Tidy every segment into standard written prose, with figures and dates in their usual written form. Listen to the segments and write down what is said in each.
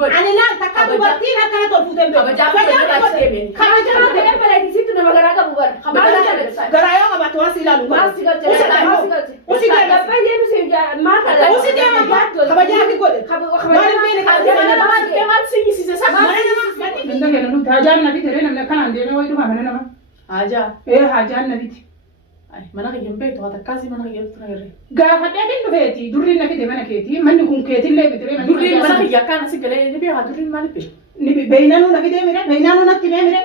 god. Ani la takka dubartiin akkana tolfuuteen beeku. Kabajaa ta'e bareedisiitu nama garaa qabu bara. Kabajaa garaa yoo qabaatu waan si ilaalu. Maasi galchee. Usi deema. Baay'ee nusi maal ta'e. Usi deema kabajaa fi godhe. Maal beene kabajaa maal siggisiise sakka. Inda kenna nu hajaan nabi tere namni akkanaan deemee wayi dhufa mana nama. Hajaa. Hajaan nabiti. Mana kiyyan beektu haa takkaasii mana kiyyatti na garree. Gaafadheen dhufeeti durriin na fide mana keeti manni kun keetillee bitiree manni durriin mana kiyya akkaan asi galee ni beekaa durriin maaliif beeku? ni beeynaanuu na fidee mire beeynaanuu natti mee mire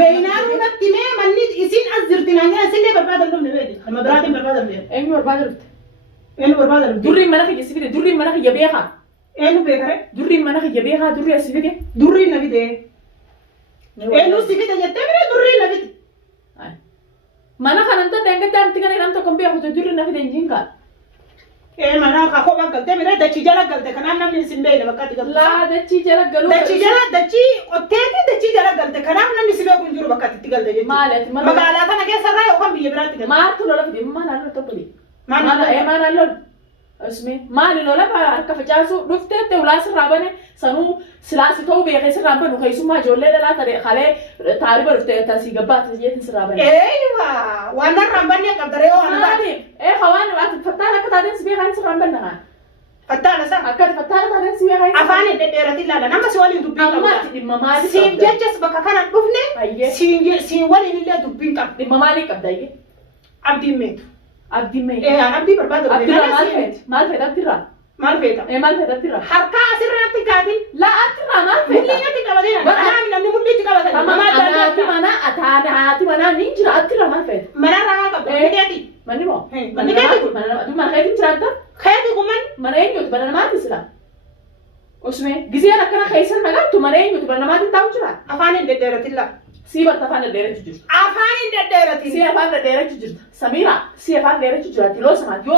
beeynaanuu natti mee manni isin as jirti naannoo isinlee barbaadan dhumne beeti amma biraatiin barbaadan beeku. Eenyu barbaada dhufte? Eenyu barbaada dhufte? Durriin mana kiyya si fide durriin mana kiyya beekaa? Eenyu beekare? Durriin mana kiyya beekaa durri as si fide? Durriin na fidee. Eenyu si fide jettee mire durriin na fide. Mana kanan tuh dengan cantik kan orang tuh kompi aku tuh dulu nafi denjing kan? Mana aku banggal deh, mira daci jalan gal deh, karena namanya simbe, maka tiga. Lah daci jalan galu. Daci, oke daci jalan gal deh, karena namanya simbe aku juru maka tiga deh. Malet, maka alatan aja sarai, orang biaya berarti kan? Mar tuh lola di mana lo tuh beli? Mana lo? Asmi, mana lo lah pak kafe su, dufte te ulas rabane, sanu selasi tahu biaya kesi raban, ukai semua jolle lah tadi kale tari baru dufte tasi gabat jadi serabane. Wah, warna rabannya kadare oh anda. Kawan, waktu fatana kata dia sebiar kan seraban dah. Fatana sah? Akad fatana kata dia sebiar kan. Afani daerah tilala, nama soalnya dupin kau. Amma di mama di. Si judges bakakanan dufne, si wali ni lihat dupin kau. Di mama di kau dah ye. Abdi met. Abdi met. Abdi berbeda. Abdi malfet. Malfet Abdi ra. Malfet. Malfet Abdi ra. Harka asir nanti katin. La Abdi ra malfet. Muli nanti kau ada. Mana minum muli nanti kau ada. Mama ada di mana? Ada hati mana? Ninja Abdi ra malfet. Mana rangal kau? Mana dia? Mana mo? Mana dia? Mana? Tu mana kayak cerita? Kayak tu kuman? Mana yang itu? Mana nama itu sila? Usme, gizi anak kena kaisan naga. Tu mana yang itu? Mana nama itu tahu cerita? Afani daerah tilala. Si bertafan daerah jujur. Afani daerah tilala. Si afan daerah jujur. Samira, si afan daerah jujur. Tilo sama yo.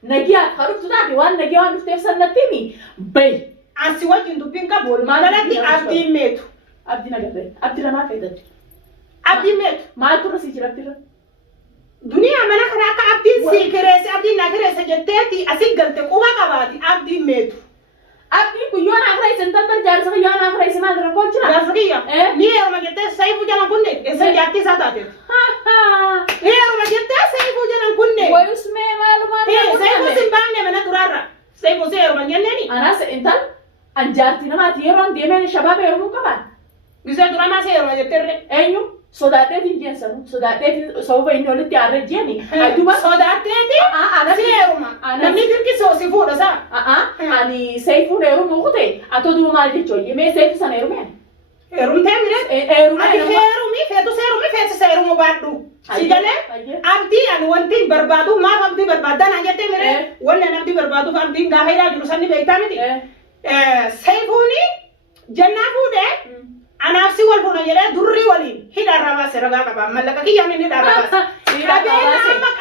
Nagia, harus tu tadi wan nagia wan dufte san natimi. Bay. Asi wajin tu pinka bol. Mana nanti abdi metu. Abdi naga bay. Abdi nama kaitan. Abdi metu. Mal tu rasi cerita tilo. Dunia mana kana ka abdi sikresi abdi nagresi jetteti asigalte kuba kabati abdi metu. Abdi ku yo na akrai sentan berjar sa yo na akrai sama dra ko chira. Gasriya. Ni ma jette sai fu jalan kunne. Sai jatti satate. Ma jette sai fu jalan kunne. Wa usme malumat. Sai fu simbangne mana turara. Sai fu sai ma nyenne ni. Anas entan anjarti nama tiron deme shabab e mu kaban. Bisa turama sai ma jette re. Enyu sodaate din sanu sodaate soba ino le tiare jeni aduma sodaate ti ana seruma namni dirki so si fuda sa ani seifu ne rumu khote ato duma mal de choye me seifu sa ne rume erum te mire erum herumi fetu serumu badu sigale abdi an wanti barbadu ma abdi barbadan ajate mire wala abdi barbadu abdi ga hayra juru sanni beitamiti seifuni jannafu de Anafsi wal puna jere durri wali hida raba seraga kaba malaka ki yamin hida raba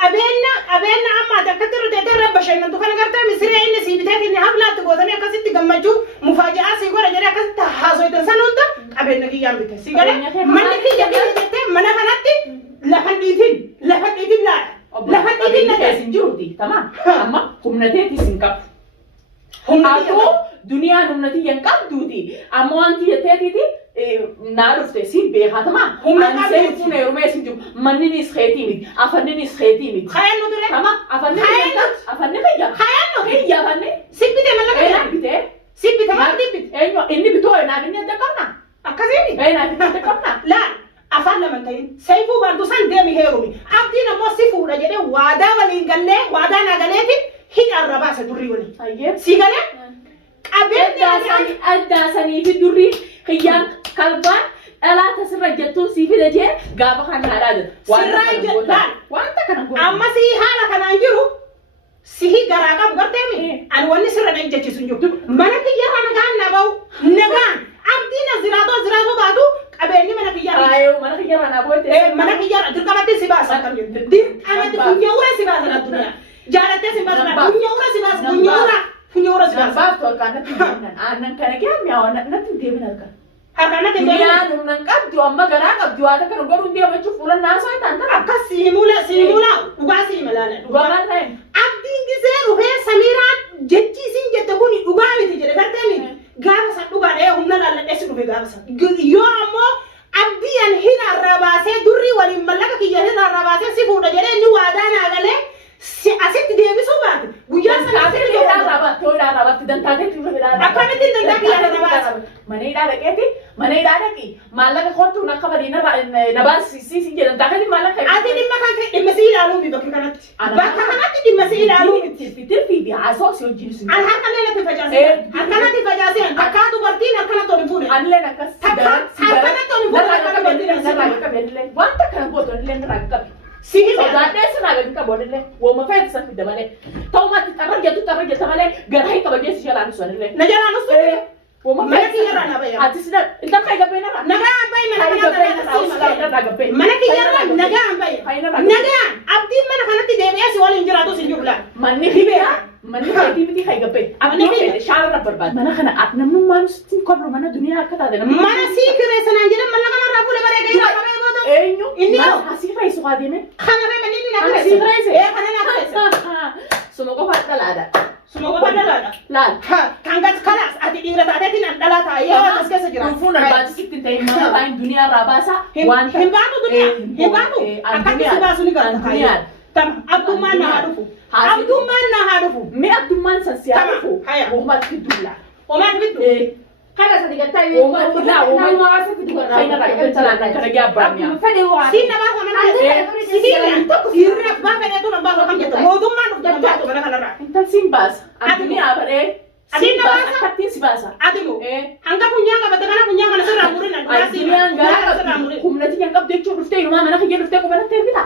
abena amma da katiru de terra bashay nan dukan garta misri inni si bitati ni habla to godani akasitti gammaju mufajaa si gora jere akasitta haso itan sanunda abena ki yam bitasi gale man ki jabi jette mana kanatti la haditin na sinjurti tamam amma kumnateti sinkap aku dunia numnati yang kabduti amma anti yeteti naarufte si beekaa tamam ani seefu ne rume sinju manni sxeetimi afanni sxeetimi khayanu dire tamam afanni khayya khayya afanni sibite malaka sibite enyo inni bitoy na binne takamna akazini na binne takamna la afan la mantai seefu bandu san demi herumi abdi na mosifu da jede wada wali galle wada na galeti hida rabasa durri wali ayye sigale addasani fi durri khiyam kalban ala tasrajatu si fi daje gaba kana rada wanta kana amma si hala kana jiru si garaka gartemi an wani sirra dan jechi sunju mana ki yara na ganna baw nagan abdi na zirato badu abeni mana ki yara ayo mana ki yara na bote mana ki yara dirkamati si basa kam dir amati kunyora si basa na dunya jarate si basa na kunyora si basa kunyora si basa bab to kana anan kana kya mi awana natin demin alka harkana ke dunia nung kabdu amma gara kabdu ada kan garu dia bacu fulan nasa tanta akka simula ugasi malala ugamana abdi ngiseru he samira jechi sin jette kuni ugami ti jere gartemi gara sa duga de tume gaafasa yoo ammoo abdiyan hina rabaasee durri waliin mallaqa kiyya hina rabaasee si fuudha jedhee inni waadaa naa galee si asitti deebisuu baate guyyaa sana asitti tola rabaatti dantaatee tume biraa akkamitti dantaa kiyya rabaasa mana hidhaa dhaqi maallaqa kootu akka badiina nabaasisi jedhan taakati maallaqa ati dhimma kan dhimma si ilaaluu mi bakka kanatti dhimma si ilaaluu miti fitirfii fi haasoo si wajjin si an harkanatti facaasee takkaa dubartiin harkanatti oli fuudhe anilleen akkas harkanatti oli fuudhe wanta kana gootu anilleen irraa qabi sihime sodaadhee sanaa gadi qaboonillee wooma feeti san fidda malee ta'umaatti xarrajjata malee gara hin qabajeessi jalaan sunillee na jalaan usu mana kiyyarraa na bayya ati sida inta kai gabbee narra nagaan bayya mana kiyyarraa nagaan bayya nagaan abdiin mana kanatti deebi'ee si waliin jiraatu sin jirula manni hibee manni feetii miti kai gabbee abdii feete shaarra barbaada mana kana ak namnummaan sitti koblu mana duniyaa akka taate mana sii kireessanaan jedhan mana kanarraa fuudhe bareedee irraa qabee gootu eenyu inni yoo asii faayisu haa deeme kana ree manni inni na kireesse kana na kireesse suma qofa dhalaadha suma qofa dhalaadha laal kan gas kanas ati dhiira taateetiin an dhalaa taa'ee yoo as keessa jira fuuna baatisitti ta'e mana baay'in duniyaa irraa baasa wanta hin baatu duniyaa hin baatu akkatti si baasu ni gaata tam abdummaan na haa dhufu abdummaan na haa dhufu mi abdummaan san si haa dhufu womaatti duula omaat bittu Kada sadi gatai womaatti laa womaatti duula kaina rakkoo talaan kana gaabbaamiyaa siin na baasa mana siirri abbaa fedheetu na baasa kan jettu mootummaan dhufte na baatu mana kanarraa intal siin baasa addunyaa baree siin baasa akkattiin si baasa adimu hanga funyaa qabate kana funyaa kana sirraa murin addunyaan gaara humnati kan qabdu jechuun dhuftee inumaa mana kiyya dhuftee qubannattee bita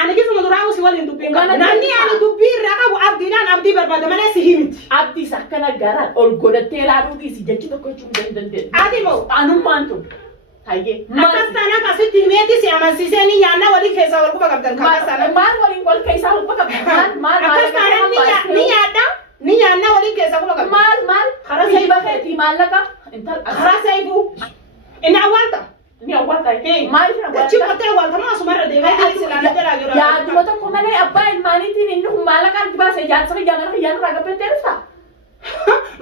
ani kisuma duraa usi waliin dubbiin qabu nanni ani dubbii irraa qabu abdiidhaan abdii barbaada malee si himiti abdiis akkana garaan ol godhattee ilaaluutii si jechi tokko jechuun hin dandeessu adimu anummaan tun hayyee akkas taana akkasitti himeeti si amansiisee ni nyaanna walii keessaa wal quba qabdan akkas taana maal waliin wal keessaa wal quba qabdan maal akkas taana ni nyaadha ni nyaanna walii keessaa quba qabdan maal Karaa siiba keetii maallaqa intal karaa seeyifu inni awwaalta ni awwaalta maal fina dachi qottee awwaaltama asumarra deemee silaana jalaa jira yaaduma tokko malee abbaa ilmaaniitiin inni kun maallaqaan itti baase jaarsa kiyyaa mana kiyyaa irraa gabbettee dhufta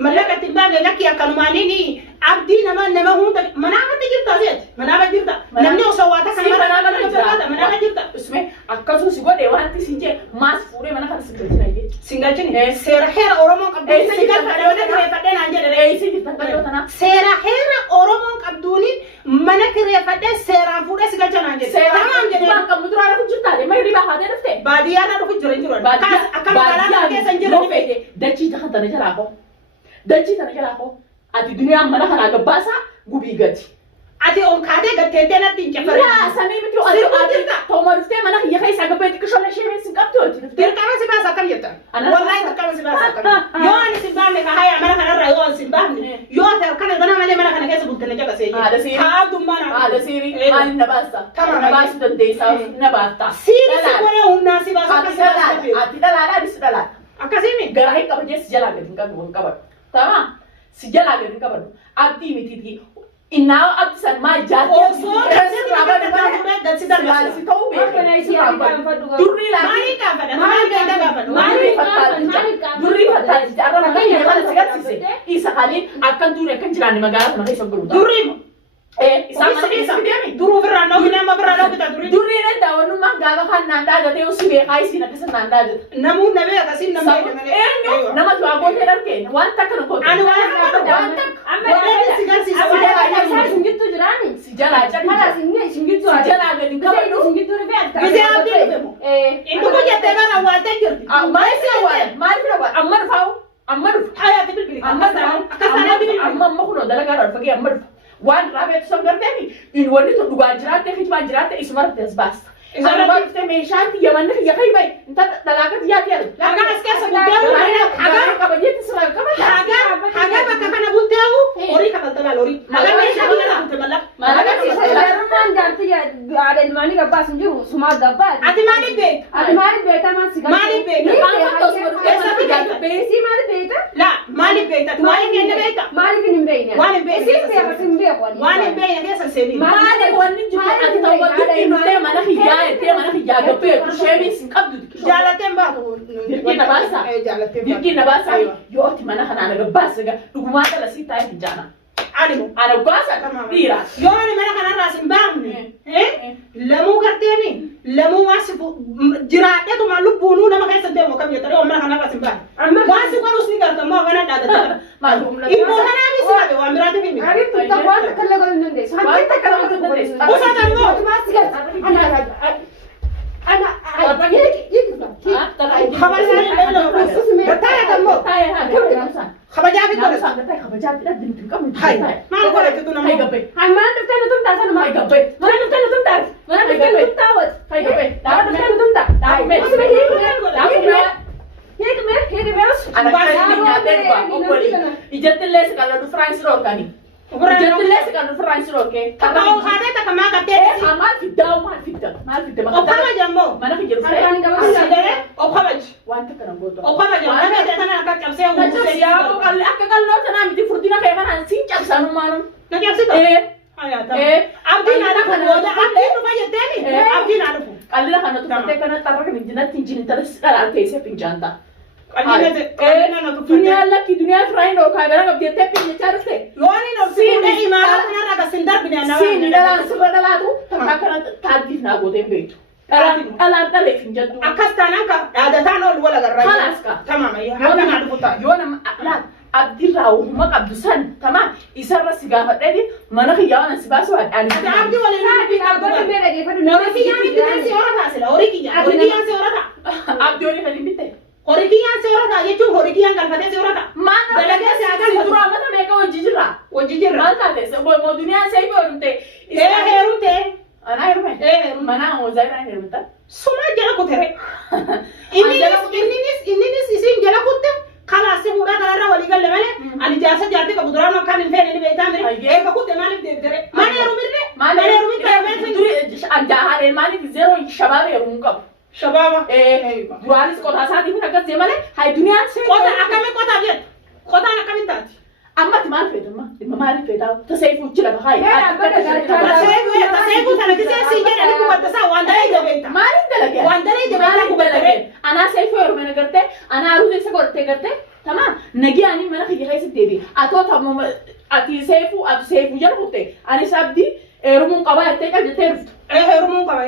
mallaqa itti baafne lakki akkanumaanii abdii nama hunda manaafatti jirta aseeti manaafa jirta namni osoo waata kana manaafatti jirta usme akkasuma si godhe wanti si jee maas fuudhee mana kana singalchina jee singalchini seera heera oromoon qabdu singalfadhee kireeffadhee naan jedhe si jirtan qayyoo tanaa seera heera oromoon qabduuni mana kireeffadhee seeraan fuudhee singalcha naan jedhe tamaam jedhe waan qabdu duraa dhufu jirtaale mai riba haatee dhufte baadiyyaarraa dhufu jira hin jiru akka magaalaa keessa hin jiru fedhe dachii tana jalaa koo dachii tana jalaa koo ati duniyaan mana kanaa gabbaasa gubii gati ati ol kaatee gatteettee natti hin cafare yaa samii miti ati tooma dhuftee mana kiyya keessaa gabbee xiqqishoon ishee hin qabdu hojii dhuftee dirqama si baasa akkam jetta wallahi dirqama si baasa akkam yoo ani si baafne ka haya mana kanarraa yoo si baafne yoo ta'e kana dana malee mana kana keessa bultee na jabasee haadha siirii haadha siirii maali na baasta na baasuu dandeessaa na baasta siirii si godhee humnaa si baasa ati dhalaadhaa ati si dhalaadha akkasiimi gara hin qabajee si jalaa gadi hin qabu hin qabadu tamaa si jalaa gadi hin qabadu abdii mitiiti innaa abdi san maa jaatee osoo keessatti raabaa darbaa galsi darbaa si ta'uu beeku durri laa maali gaafadha maali gaafadha maali fakkaatu durri fakkaatu arra maqaa hin kana si garsiise isa kaliin akkan durii akkan jiraanne magaalaa kana keessa gurgurtaa durri isaan mana keessa deemi duruu birraa dhoobi nama birraa dhoobi ta durri durri na daawwannummaa gaafa kan naan dhaagate yoo si beekaa isiin akkasa naan dhaagate namuu namee akkasiin nama eenyu nama tuwaa gootee dhargeen wanta kana goote ani waan godhee si garsiisa si jalaa cakkaa si jalaa gadi qabadhu gisee abdii dhufemu inni kun jettee bara awwaaltee jirti maal si awwaala amma dhufaawu amma dhufa hayaati bilbili amma kunoo dalagaa dhalfagee amma dhufa waan raabeetu san garteemi in wanni tun dhugaa jiraatte kijibaan jiraatte isumarratti as baasta isarraa dhuftee meeshaan kiyya manni kiyya kaybay inta dalagaa xiyyaati yaadu hagaa as keessa guddee hagaa qabajeetti sirraa qabata hagaa bakka kana bulteewu horii kataltalaal horii hagaa meeshaa kiyya bulte Rummaan jaartii haadha ilmaanii gabbaas hin jiru sumaa gabbaa. ati maaliif beekta Ati maaliif beektaa maal si maaliif beekta Beesii maaliif beekta? la maaliif beekta waa'ee keenya beekta Maaliif hin beekne? waan hin beekne Isiin beekas hin beeku. waan hin beekne keessa seenii maali wanni jiru ati ta'uutti dhuftee mana kiyyaa ettee mana kiyyaa gabbee sheemiis hin qabdu jaalatteen baatu dirqii na baasa jaalatteen dirqii na baasa yoo ati mana kanaan gabbaasa dhugumaa dhala sii taa'e hin jaana Ana ugaasan dhiira. Yoo ani mana kanarraa sin baafne lamuu garteemi lamuu waasi jiraadheetuma lubbuunuu nama keessa deemu kam jettanii mana kanarraa sin baafne. Waasi godhus ni garta moo kana dhaadata. Immoo kanaafis qabe waan biraatiif hin Ari tu tak buat kalau kau nunggu. Sampai tak kalau kau nunggu. Usahakan mo. Masih kan? Anak. Khabar sari belo. Bertanya kamu. Khabar jadi kau. Khabar jadi dah din kamu. Hai. Mana kau itu nama? Hai gape. Hai mana tu tanya tu tak sana Hai mai. gape. Mana tu tanya tu tak. Mana tu tanya tu tahu. Hai gape. Mana tu tanya tu tak. Hai me. Anak kali ni ada dua. Okoli. Ijatlah sekali tu France rock kani. Ijatlah sekali tu France rock ke. Kau ada tak kemana kate? Amal fitau, mal fitau. Okama jambo. Mana kerja saya? Sekarang kau masih Sidere okama. Wanta kerang goto. Okama jambo. Mana dia sana nak kapse u. Siapa kalau aku kalau sana mesti furtina kayak mana sih cak sanu mana? Nak kapse tak? Abdi nada kan wajah abdi tu banyak tadi. Abdi nada pun. Kalau lah kana tu pate kana taruh ke minjina tinjini terus sekarang kayak siapa pinjanta. Dunia Allah ki dunia fry no kamera ngap dia tepi ni cara se. Lori no si ni imara kana raga sindar bina na. Si ni dalam sekolah lah tu, kana tadi na go tembe tu. Alam tale pinjatu. Akas tanang ka ada tanol wala garra. Khalas ka. Tamam ya. Abdi nada putar. Yona la Abdi Rawu mak Abdusan tamam. Isarra sigafa dedi mana khiyana sibasu ani. Abdi wala na bi Kau abdi. ni beda ke? Lori ki yani bitan si ora ta sila. Ori ki yani si ora ta. Abdi ori khali bitte. Ori ki yani si ora ta. Ye tu ori ki yani kan fate si ora ta. Mana Dalaga si ada dura mata mereka wajijira. Wajijir. Mana te se mo dunia sai ko unte. Herunte. Ana herume. Mana mo zaira herumta. Suma jala kutere. Innis isin jala kutte. Kala se hura kala wali galle male. Ali jasa jarte ka budura no kan fene ni beita mere. Ka kutte male de tere. Mana herumirne. Mana herumirne ka mele. Duri ajahare mani zero shabab herumka. Shababa. Dualis kota saati fi nakas zemale. Hai dunia se. Kota akame kota jet. Kota akame tati. Amma ti mal feta ma feta ta sai fu cila ba hai. Tasegu tana kise si jere ni kubata sa wandare de beita. Mari dalage. Wandare de beita kubata. Ana sai fu herumene garte. Ana aru de se korte garte. Tamam. Nagi ani mana khiji khayse debi. Ato tamam ati sai fu jar hote. Ani sabdi erumun qaba yatte ka jete ruftu. Herumun qaba.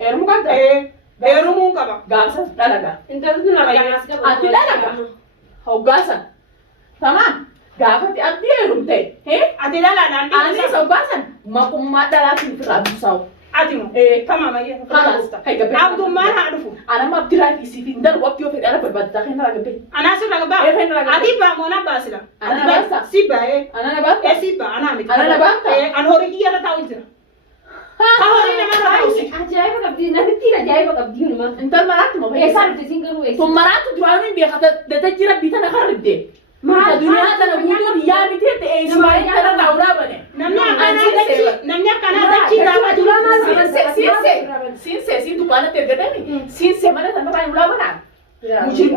Erumun qaba. Herumun qaba. Gasa dalaga. Inta tu nak kaya nasi kau. Ati dalaga. Hoggasan. Tamam. Gafati abdi herumte. He? Ati dalaga. Ani hoggasan. Makumma dalatin firabusaw. Ati mo. Tamam ya. Khalas. Hay gabe. Abdu mana adufu. Ana ma abdi rafi sifin dal waqti yo fedara barbadda khen raga be. Ana sir raga ba. Ati ba mona basila. Ana basta. Siba Ana na ba? Siba ana mi. Ana na ba? An hori ki yara tawinjira. Ka hori na mana tawsi. Ajaib kabdi. Nanti tidak ajaib kabdi ni mah. Entar maratu mo. Esar tu singkaru esar. Tum maratu duanin bi khata de tajira bitana kharde. Ma dunia tana buto ya bitete e ismail tana daura bane. Namnya kana dachi dawa Julama sin se sin dukana te gade ni sin se mana tana ba ula bana. Mujrim